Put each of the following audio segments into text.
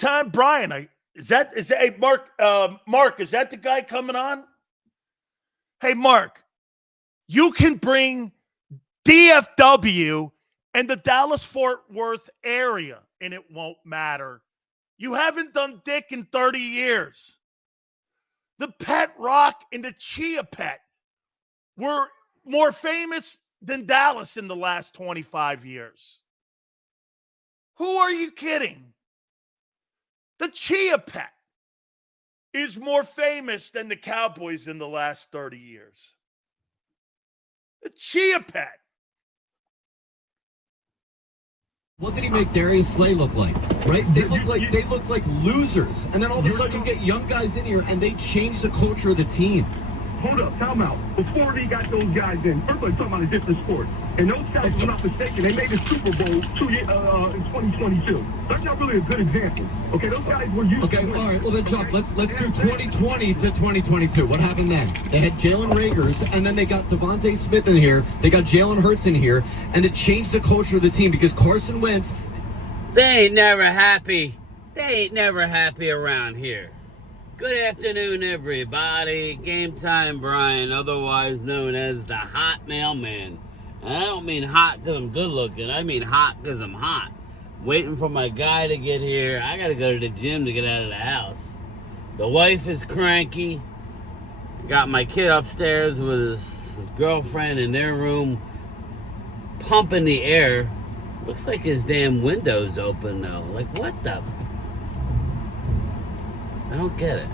Time Brian. Hey, Mark, is that the guy coming on? Hey, Mark, you can bring DFW and the Dallas-Fort Worth area, and it won't matter. You haven't done dick in 30 years. The Pet Rock and the Chia Pet were more famous than Dallas in the last 25 years. Who are you kidding? The Chia Pet is more famous than the Cowboys in the last 30 years. The Chia Pet. What did he make Darius Slay look like? Right? They look like losers. And then all of a sudden you get young guys in here and they change the culture of the team. Hold up, time out. Before they got those guys in, first of all, you're talking about a different sport. And those guys, if I'm not mistaken, they made the Super Bowl in 2022. That's not really a good example. Okay, those guys were used to. Okay, all right. Well, then, Chuck, let's do 2020 to 2022. What happened then? They had Jalen Reagors, and then they got Devontae Smith in here. They got Jalen Hurts in here, and it changed the culture of the team because Carson Wentz. They ain't never happy. They ain't never happy around here. Good afternoon, everybody. Game Time Brian, otherwise known as the Hot Mailman. And I don't mean hot because I'm good looking. I mean hot because I'm hot. Waiting for my guy to get here. I got to go to the gym to get out of the house. The wife is cranky. Got my kid upstairs with his girlfriend in their room pumping the air. Looks like his damn window's open though. Like, what the... I don't get it.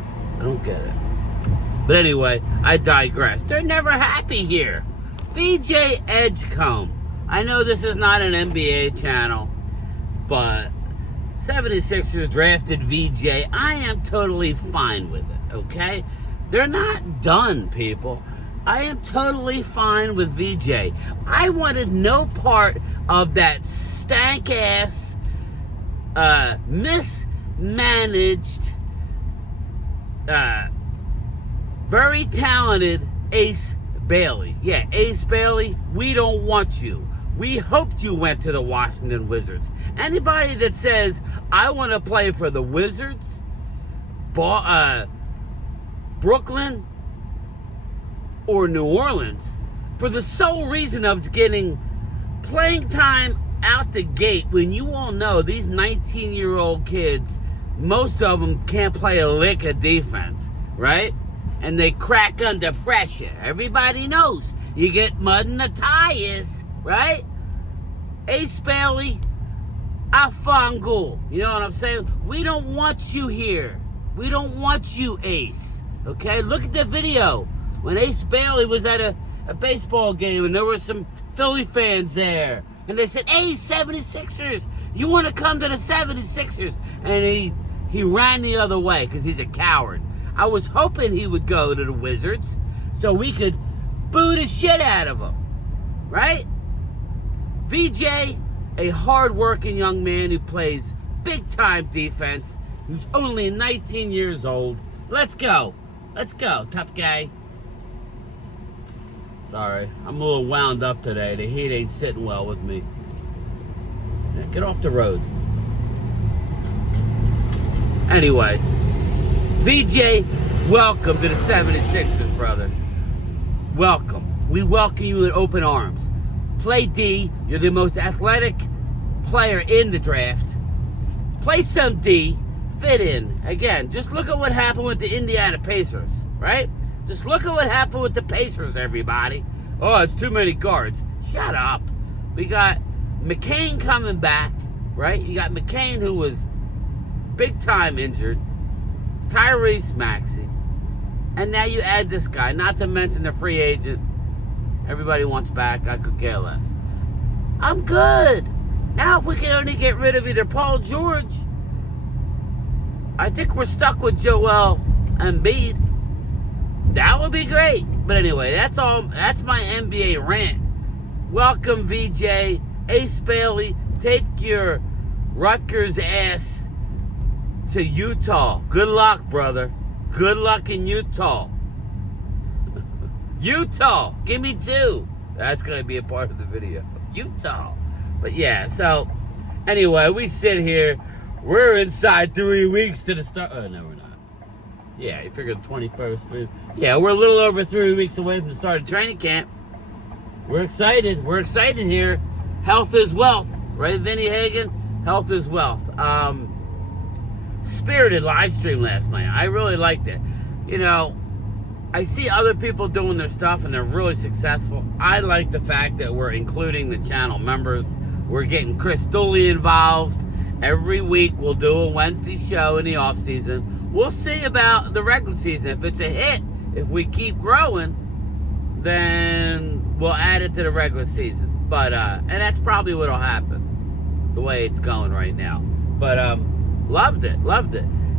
But anyway, I digress. They're never happy here. VJ Edgecombe. I know this is not an NBA channel, but 76ers drafted VJ. I am totally fine with it, okay? They're not done, people. I am totally fine with VJ. I wanted no part of that stank-ass, mismanaged, very talented Ace Bailey. Yeah, Ace Bailey, we don't want you. We hoped you went to the Washington Wizards. Anybody that says, I want to play for the Wizards, Brooklyn, or New Orleans, for the sole reason of getting playing time out the gate, when you all know these 19-year-old kids, most of them can't play a lick of defense, right? And they crack under pressure. Everybody knows you get mud in the tires, right? Ace Bailey, Afangul. You know what I'm saying? We don't want you here. We don't want you, Ace. Okay? Look at the video. When Ace Bailey was at a baseball game and there were some Philly fans there. And they said, hey, 76ers, you want to come to the 76ers? And he ran the other way because he's a coward. I was hoping he would go to the Wizards so we could boo the shit out of him. Right? VJ, a hard-working young man who plays big-time defense, who's only 19 years old. Let's go. Let's go, tough guy. Sorry, I'm a little wound up today. The heat ain't sitting well with me. Yeah, get off the road. Anyway, VJ, welcome to the 76ers, brother. Welcome. We welcome you with open arms. Play D. You're the most athletic player in the draft. Play some D. Fit in. Again, just look at what happened with the Indiana Pacers, right? Just look at what happened with the Pacers, everybody. Oh, it's too many guards. Shut up. We got McCain coming back, right? You got McCain, who was big time injured. Tyrese Maxey. And now you add this guy, not to mention the free agent everybody wants back. I could care less. I'm good. Now if we can only get rid of either Paul George, I think we're stuck with Joel Embiid. That would be great. But anyway, that's all. That's my NBA rant. Welcome, VJ. Ace Bailey, take your Rutgers ass to Utah. Good luck, brother. Good luck in Utah. Utah. Give me 2. That's going to be a part of the video. Utah. But yeah, so anyway, we sit here. We're inside 3 weeks to the start. Oh, no, we're not. Yeah, you figured the 21st. Yeah, we're a little over 3 weeks away from the start of training camp. We're excited. We're excited here. Health is wealth. Right, Vinny Hagen? Health is wealth. Spirited live stream last night. I really liked it. You know, I see other people doing their stuff and they're really successful. I like the fact that we're including the channel members. We're getting Chris Dooley involved. Every week we'll do a Wednesday show in the off season. We'll see about the regular season. If it's a hit, if we keep growing, then we'll add it to the regular season. But and that's probably what'll happen, the way it's going right now. But loved it.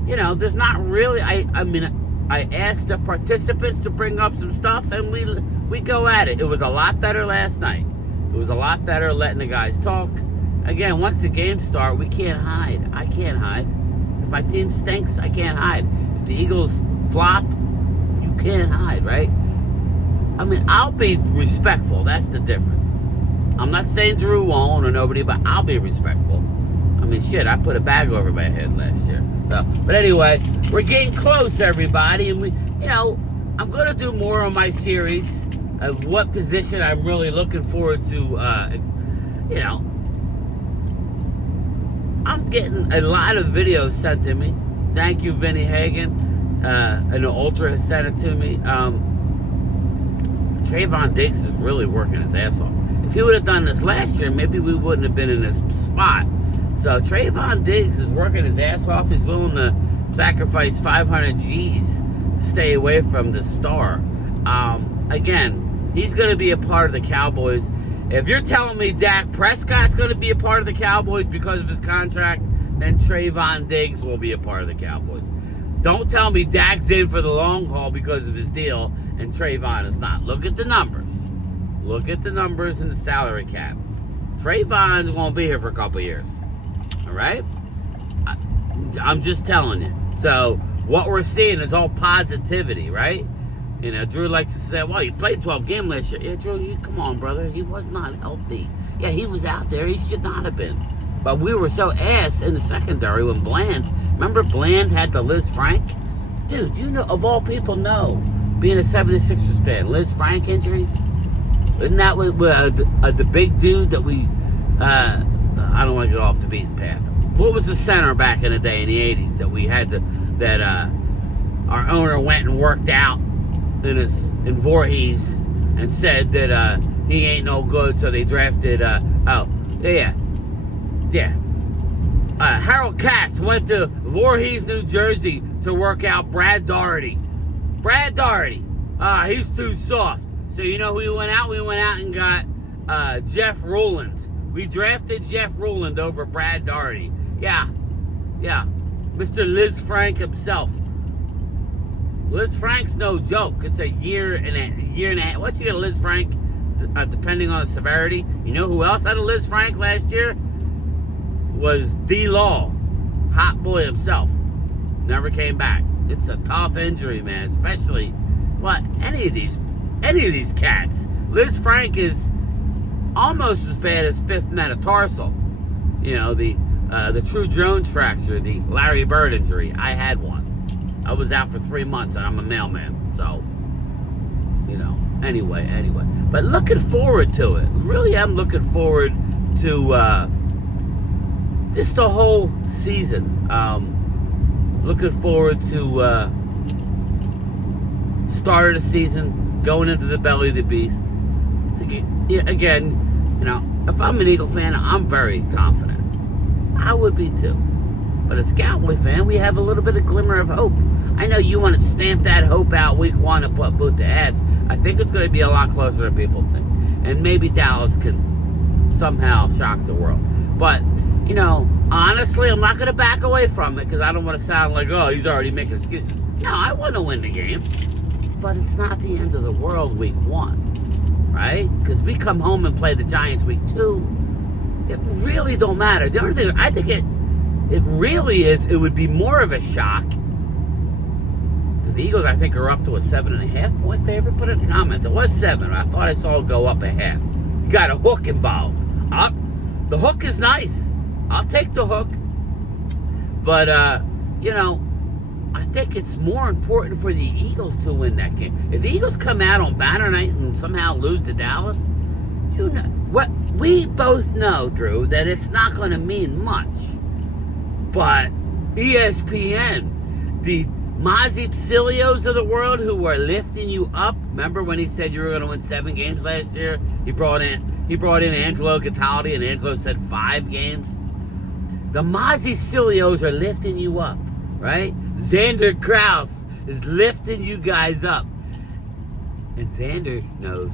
You know, there's not really. I mean, I asked the participants to bring up some stuff, and we go at it. It was a lot better last night. It was a lot better letting the guys talk. Again, once the games start, we can't hide. I can't hide. If my team stinks, I can't hide. If the Eagles flop, you can't hide, right? I mean, I'll be respectful. That's the difference. I'm not saying Drew won't or nobody, but I'll be respectful. I mean, shit, I put a bag over my head last year. So, but anyway, we're getting close, everybody. And I'm going to do more on my series of what position I'm really looking forward to, I'm getting a lot of videos sent to me. Thank you, Vinny Hagen. And the Ultra has sent it to me. Trayvon Diggs is really working his ass off. If he would have done this last year, maybe we wouldn't have been in this spot. So Trayvon Diggs is working his ass off. He's willing to sacrifice 500 G's to stay away from the star. Again, he's going to be a part of the Cowboys. If you're telling me Dak Prescott's going to be a part of the Cowboys because of his contract, then Trayvon Diggs will be a part of the Cowboys. Don't tell me Dak's in for the long haul because of his deal and Trayvon is not. Look at the numbers. Look at the numbers in the salary cap. Trayvon's going to be here for a couple years. All right? I'm just telling you. So what we're seeing is all positivity, right? You know, Drew likes to say, well, you played 12 games last year. Yeah, Drew, come on, brother. He was not healthy. Yeah, he was out there. He should not have been. But we were so ass in the secondary when remember Bland had the Liz Frank? Dude, you know, of all people know, being a 76ers fan, Liz Frank injuries? Isn't that what the big dude that we, I don't want to get off the beaten path. What was the center back in the day in the 80s that we had that our owner went and worked out in Voorhees and said that he ain't no good, so they drafted, Harold Katz went to Voorhees, New Jersey to work out Brad Daugherty. He's too soft. So you know who we went out? We went out and got Jeff Ruland. We drafted Jeff Ruland over Brad Daugherty. Yeah. Mr. Liz Frank himself. Liz Frank's no joke. It's a year and a half. Once you get a Liz Frank, depending on the severity, you know who else had a Liz Frank last year? Was D. Law. Hot boy himself. Never came back. It's a tough injury, man. Especially, any of these cats. Liz Frank is almost as bad as fifth metatarsal. You know, the True Jones fracture, the Larry Bird injury. I had one. I was out for 3 months and I'm a mailman. So, anyway. But looking forward to it. Really am looking forward to just the whole season. Looking forward to start of the season, going into the belly of the beast. Again, if I'm an Eagle fan, I'm very confident. I would be too. But as a Cowboy fan, we have a little bit of glimmer of hope. I know you want to stamp that hope out week one and put boot to ass. I think it's going to be a lot closer than people think. And maybe Dallas can somehow shock the world. But, honestly, I'm not going to back away from it because I don't want to sound like, oh, he's already making excuses. No, I want to win the game. But it's not the end of the world week one, right? Because we come home and play the Giants week 2. It really don't matter. The only thing, I think it really is, it would be more of a shock. Because the Eagles, I think, are up to a 7.5 point favorite. Put it in the comments. It was 7. I thought I saw it go up a half. You got a hook involved. The hook is nice. I'll take the hook. But you know, I think it's more important for the Eagles to win that game. If the Eagles come out on banner night and somehow lose to Dallas, you know what? We both know, Drew, that it's not going to mean much. But ESPN, the Mozzie Psilios of the world who were lifting you up. Remember when he said you were going to win 7 games last year? He brought in Angelo Cataldi, and Angelo said 5 games. The Mozzie Psilios are lifting you up, right? Xander Kraus is lifting you guys up. And Xander knows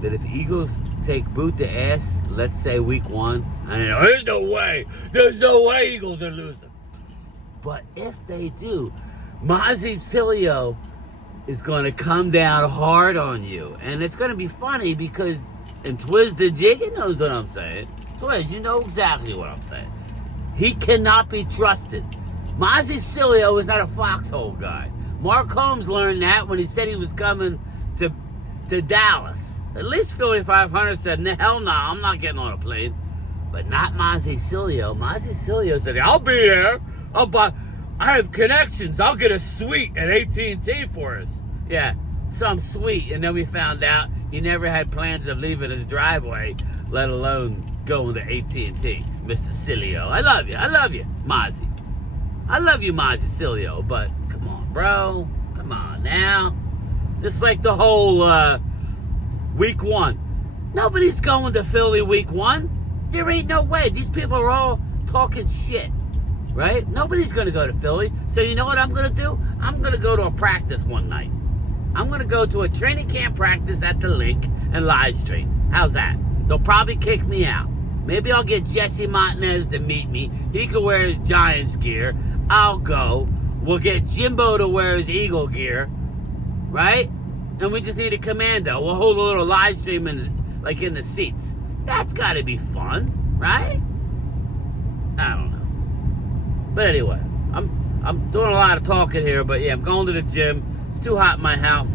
that if the Eagles take boot to ass, let's say week 1, I know there's no way Eagles are losing. But if they do, Mozzie Psilio is going to come down hard on you. And it's going to be funny because, and Twiz the Jiggy knows what I'm saying. Twiz, you know exactly what I'm saying. He cannot be trusted. Mozzie Psilio is not a foxhole guy. Mark Holmes learned that when he said he was coming to Dallas. At least Philly 500 said, hell no, I'm not getting on a plane. But not Mozzie Psilio. Mozzie Psilio said, I'll be there. I have connections. I'll get a suite at AT&T for us. Yeah, some suite. And then we found out he never had plans of leaving his driveway, let alone going to AT&T. Mr. Psilio. I love you, Mozzie. I love you, Mozzie Psilio. But come on, bro. Come on now. Just like the whole week 1. Nobody's going to Philly week 1. There ain't no way. These people are all talking shit. Right? Nobody's going to go to Philly. So you know what I'm going to do? I'm going to go to a practice one night. I'm going to go to a training camp practice at the link and live stream. How's that? They'll probably kick me out. Maybe I'll get Jesse Montanez to meet me. He can wear his Giants gear. I'll go. We'll get Jimbo to wear his Eagle gear. Right? And we just need a commando. We'll hold a little live stream in the seats. That's got to be fun. Right? I don't know. But anyway, I'm doing a lot of talking here, but yeah, I'm going to the gym. It's too hot in my house.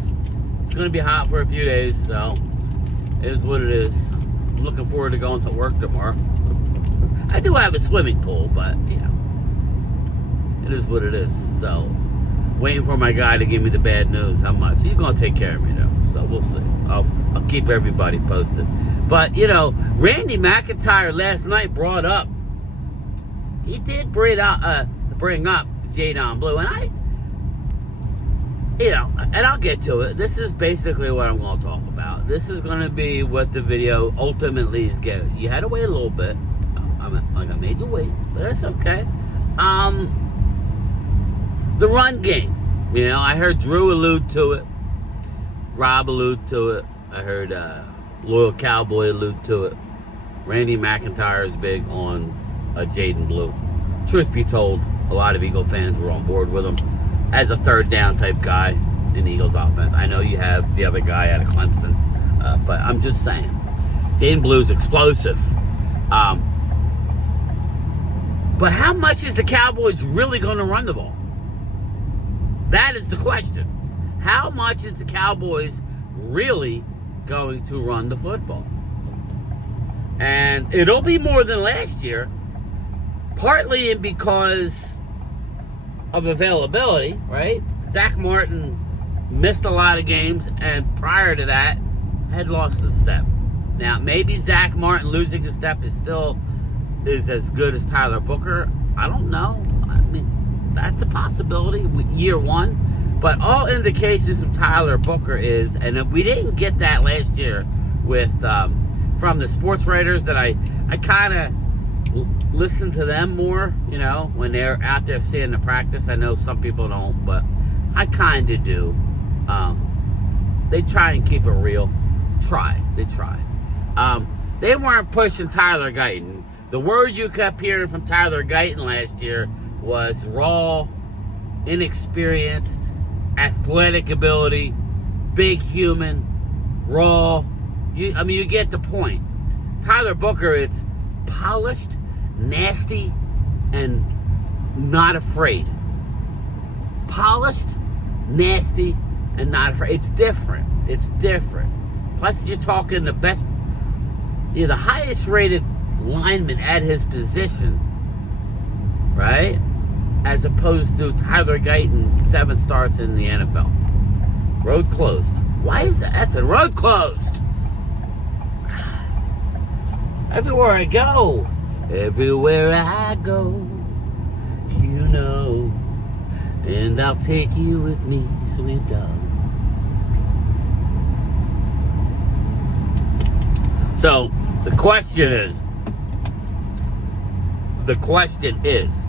It's going to be hot for a few days, so it is what it is. I'm looking forward to going to work tomorrow. I do have a swimming pool, but, you know, it is what it is. So, waiting for my guy to give me the bad news. How much? He's going to take care of me, though, so we'll see. I'll keep everybody posted. But, you know, Randy McIntyre last night brought up, he did bring up Jadon Blue, and I'll get to it. This is basically what I'm going to talk about. This is going to be what the video ultimately is getting. You had to wait a little bit. I made you wait, but that's okay. The run game. You know, I heard Drew allude to it. Rob allude to it. I heard Loyal Cowboy allude to it. Randy McIntyre is big on Jadon Blue. Truth be told, a lot of Eagle fans were on board with him as a third down type guy in the Eagles offense. I know you have the other guy out of Clemson, but I'm just saying, Jadon Blue's explosive. But how much is the Cowboys really going to run the ball? That is the question. How much is the Cowboys really going to run the football? And it'll be more than last year. Partly because of availability, right? Zach Martin missed a lot of games, and prior to that, had lost a step. Now, maybe Zach Martin losing a step is as good as Tyler Booker. I don't know. I mean, that's a possibility with year 1. But all indications of Tyler Booker is, and we didn't get that last year with from the sports writers that I kind of listen to them more, you know, when they're out there seeing the practice. I know some people don't, but I kind of do. They try and keep it real. They try. They weren't pushing Tyler Guyton. The word you kept hearing from Tyler Guyton last year was raw, inexperienced, athletic ability, big human, raw. You get the point. Tyler Booker, it's polished, nasty, and not afraid. Polished, nasty, and not afraid. It's different. Plus, you're talking the best, the highest rated lineman at his position, right? as opposed to Tyler Guyton, 7 starts in the NFL. Road closed. Why is the effing road closed? Everywhere I go, you know, and I'll take you with me, sweet darling. So, the question is,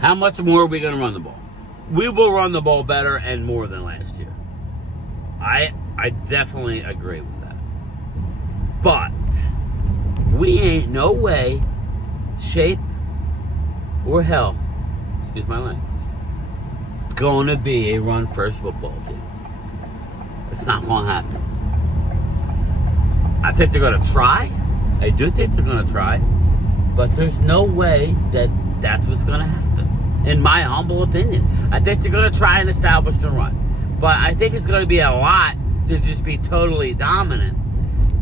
how much more are we going to run the ball? We will run the ball better and more than last year. I definitely agree with that. But we ain't no way, shape, or hell, excuse my language, going to be a run-first football team. It's not going to happen. I think they're going to try. I do think they're going to try. But there's no way that that's what's going to happen, in my humble opinion. I think they're going to try and establish the run. But I think it's going to be a lot to just be totally dominant.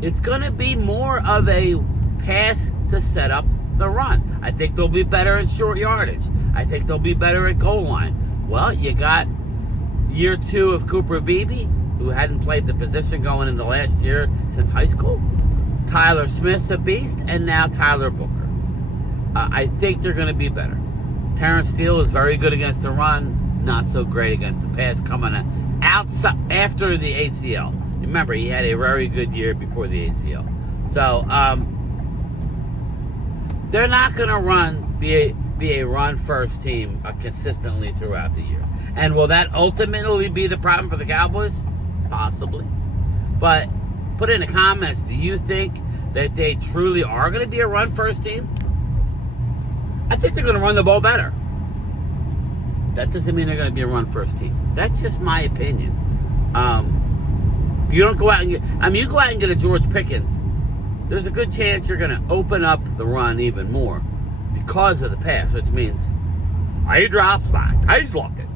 It's going to be more of a pass to set up the run. I think they'll be better at short yardage. I think they'll be better at goal line. Well, you got year 2 of Cooper Beebe, who hadn't played the position going into last year since high school. Tyler Smith's a beast, and now Tyler Booker. I think they're going to be better. Terrence Steele is very good against the run, not so great against the pass coming outside after the ACL. Remember, he had a very good year before the ACL. So, they're not going to be a run-first team consistently throughout the year. And will that ultimately be the problem for the Cowboys? Possibly. But put in the comments, do you think that they truly are going to be a run-first team? I think they're going to run the ball better. That doesn't mean they're going to be a run-first team. That's just my opinion. You don't go out and get... you go out and get a George Pickens, there's a good chance you're going to open up the run even more because of the pass, which means he drops back. He's looking.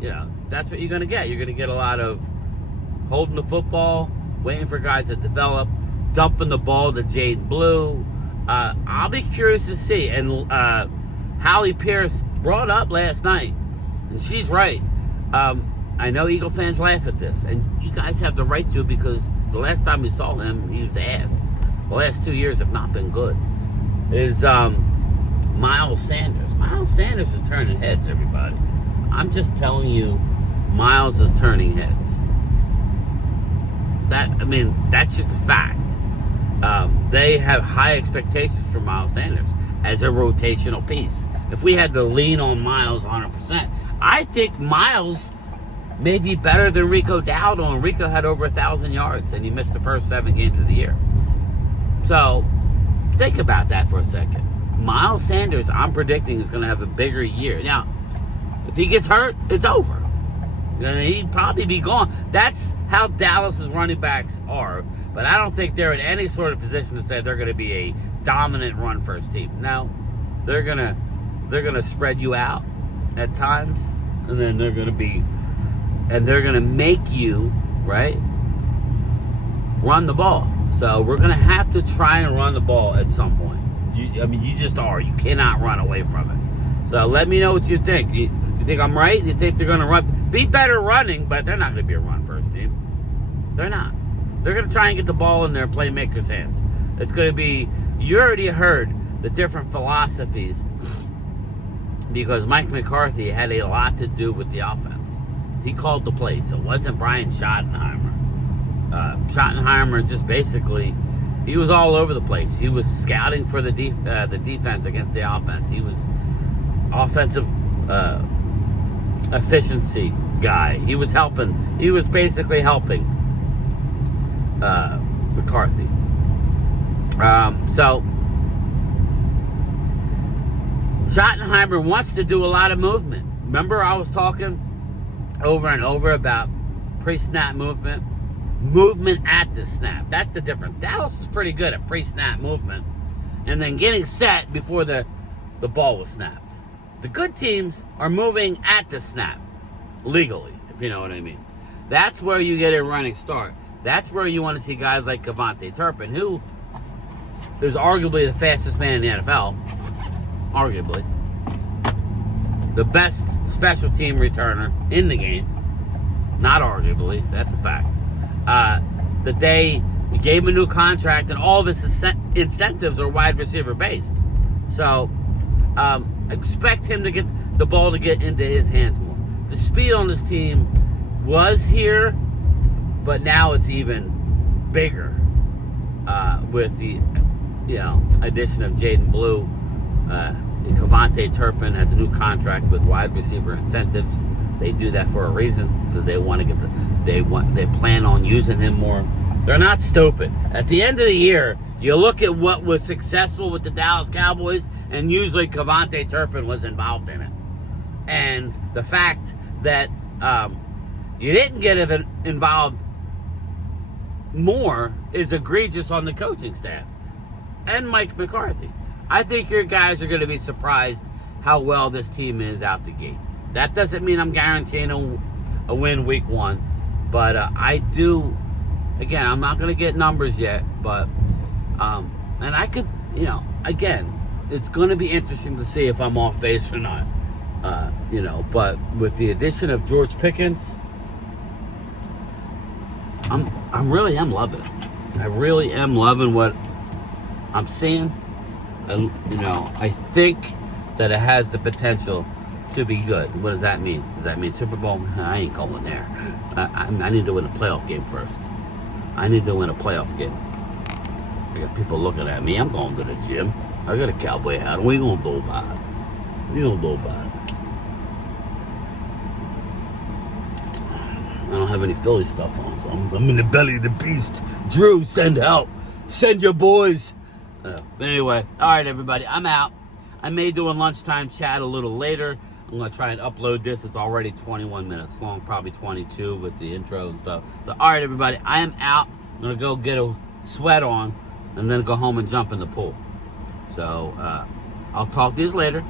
You know, that's what you're going to get. You're going to get a lot of holding the football, waiting for guys to develop, dumping the ball to Jaden Blue. I'll be curious to see. And Hallie Pierce brought up last night, and she's right. I know Eagle fans laugh at this, and you guys have the right to, because the last time we saw him, he was ass. The last 2 years have not been good. Is Miles Sanders. Miles Sanders is turning heads, everybody. I'm just telling you, Miles is turning heads. That's just a fact. They have high expectations for Miles Sanders as a rotational piece. If we had to lean on Miles 100%, I think Miles may be better than Rico Dowdle, and Rico had over 1,000 yards, and he missed the first 7 games of the year. So, think about that for a second. Miles Sanders, I'm predicting, is going to have a bigger year. Now, if he gets hurt, it's over. He'd probably be gone. That's how Dallas's running backs are. But I don't think they're in any sort of position to say they're going to be a dominant run-first team. No, they're gonna spread you out at times, and then they're going to make you, right, run the ball. So we're going to have to try and run the ball at some point. You just are. You cannot run away from it. So let me know what you think. You think I'm right? You think they're going to run? Be better running, but they're not going to be a run-first team. They're not. They're going to try and get the ball in their playmakers' hands. It's going to be, you already heard the different philosophies, because Mike McCarthy had a lot to do with the offense. He called the plays. It wasn't Brian Schottenheimer. Schottenheimer just basically, he was all over the place. He was scouting for the defense against the offense. He was offensive efficiency guy. He was helping. He was basically helping McCarthy. So Schottenheimer wants to do a lot of movement. Remember, I was talking over and over about pre-snap movement at the snap. That's the difference. Dallas is pretty good at pre-snap movement and then getting set before the ball was snapped. The good teams are moving at the snap, legally, if you know what I mean. That's where you get a running start. That's where you want to see guys like Kevontae Turpin, who is arguably the fastest man in the NFL. arguably, the best special team returner in the game. Not arguably, that's a fact. The day he gave him a new contract, and all of his incentives are wide receiver based. So, expect him to get the ball to get into his hands more. The speed on this team was here, but now it's even bigger with the addition of Jaden Blue. Cavante Turpin has a new contract with wide receiver incentives. They do that for a reason, because they want to get they plan on using him more. They're not stupid. At the end of the year, you look at what was successful with the Dallas Cowboys, and usually Cavante Turpin was involved in it. And the fact that you didn't get involved more is egregious on the coaching staff and Mike McCarthy. I think your guys are going to be surprised how well this team is out the gate. That doesn't mean I'm guaranteeing a win week 1, but I do. Again, I'm not going to get numbers yet, but and I could, again, it's going to be interesting to see if I'm off base or not. But with the addition of George Pickens, I really am loving it. I really am loving what I'm seeing. And, I think that it has the potential to be good. What does that mean? Does that mean Super Bowl? I ain't going there. I need to win a playoff game first. I need to win a playoff game. I got people looking at me. I'm going to the gym. I got a cowboy hat. What are you going to do about it? What are you going to do about it? I don't have any Philly stuff on, so I'm in the belly of the beast. Drew, send help. Send your boys. But anyway, all right, everybody, I'm out. I may do a lunchtime chat a little later. I'm going to try and upload this. It's already 21 minutes long, probably 22 with the intro and stuff. So, all right, everybody, I am out. I'm going to go get a sweat on and then go home and jump in the pool. So, I'll talk to you later.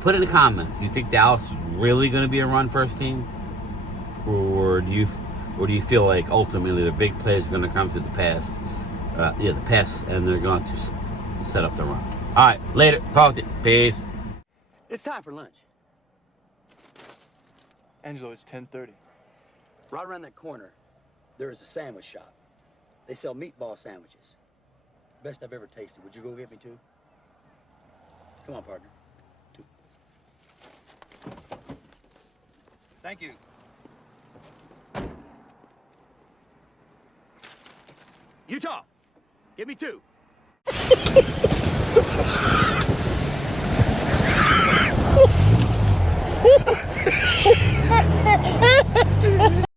Put in the comments, do you think Dallas is really going to be a run-first team? Or do you feel like ultimately the big play is going to come through the pass? The pass, and they're going to set up the run. All right, later. Talk to you. Peace. It's time for lunch. Angelo, it's 10:30. Right around that corner, there is a sandwich shop. They sell meatball sandwiches. Best I've ever tasted. Would you go get me two? Come on, partner. Two. Thank you. Utah, give me 2.